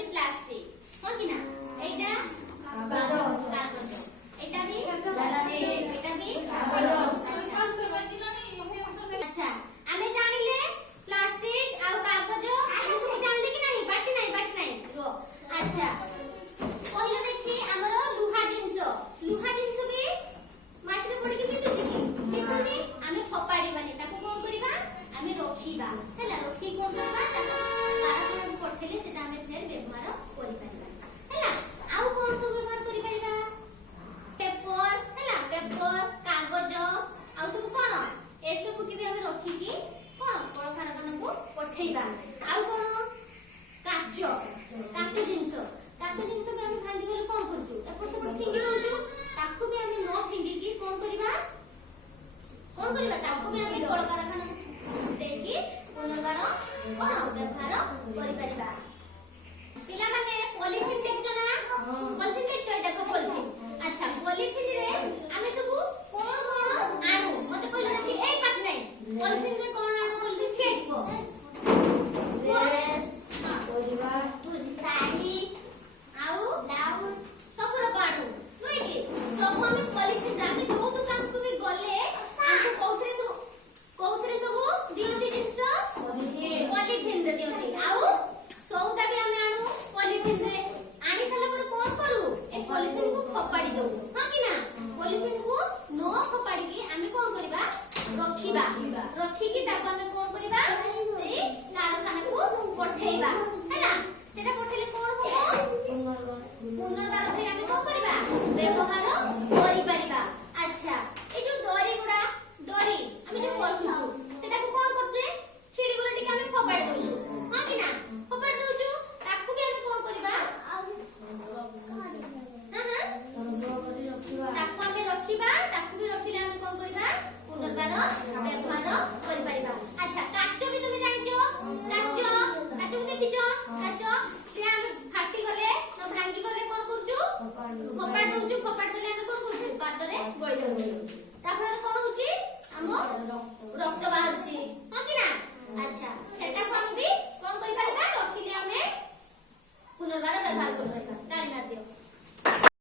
होची प्लास्टिक हो कि ना एटा कागज एटा भी प्लास्टिक एटा भी अच्छा आमे जानिले प्लास्टिक आ कागज आमे सब जानले कि नहीं बाटी नहीं रो अच्छा पहिला देखि हमरो लुहा जिंस भी माटी रे पड़ी के बिसुची बिसुनी आमे फपाड़ी बानी ताको कोन करिबा आमे रखिबा हैला रखि कोन करबा ताको कारखाना पठेले सेटा आमे फेर व्यवहार करि परिबा हैला आउ कोन सब व्यवहार करि परिबा पेपर हैला पेपर कागज आउ सब कोन ए सब के भी आमे रखि की कोन कारखाना को पठेइबा आउ कोन काच जिंस भी आमे भांडी गले कोन करछु एपर सब फिंगी दउछु ताको भी आमे न फिंगी की कोन करिबा ताको भी आमे कारखाना देकी पुनर्बार कोन व्यवहार करि परिबा पिला माने पॉलिथिन देखछ ना पॉलिथिन देखछ एटा को पॉलिथिन अच्छा पॉलिथिन रे आमे सब कोन आणु मते कहला कि ए पाट नै पॉलिथिन रे कोन आणु बोल दे फेटको ड्रेस हां परिवा साड़ी आउ लाउ सब रो आणु नय कि सब आमे पॉलिथिन आमे जो दुकान को भी गले आमे कोउथरे सब दियोती जिंस पॉलिथिन रे दियोती आउ सौदा भी आमे आणु पॉलिथिन रे आनी साला पर कोन करू ए पॉलिथिन को फपाड़ी दउ हां कि ना पॉलिथिन को नो फपाड़ी की आमे कोन करबा रखी की ताको आमे कोन करबा से कारखाना को पठेइबा है ना सेटा पठेले कोन हो पुनर्बार फिर आमे कोन करबा व्यवहार करि परिबा अच्छा ए जो दरी आमे जो कसुछु सेटा को कोन करछे छिड़ी गुले टिके आमे फपाड़ी दउछु हां कि ना फपाड़ी दउछु ताको भी आमे कोन करबा ताको आमे रखिबा ताको भी रखिले आमे कोन करबा पुनर्बार व्यवहार करि परिबा अच्छा काच भी तुमे जानिछो काच को देखिछो काच से आमे फाटी गले न भांगी गले कोन करछु फपाड़ दउछु फपाड़ देले आमे कोन करछु पादरे गळी दउछु तापर कोन होची हमो रक्त बाहरची हां कि ना अच्छा सेटा को हम भी कोन करि परिबा रखिले आमे पुनर्बार व्यवहार करि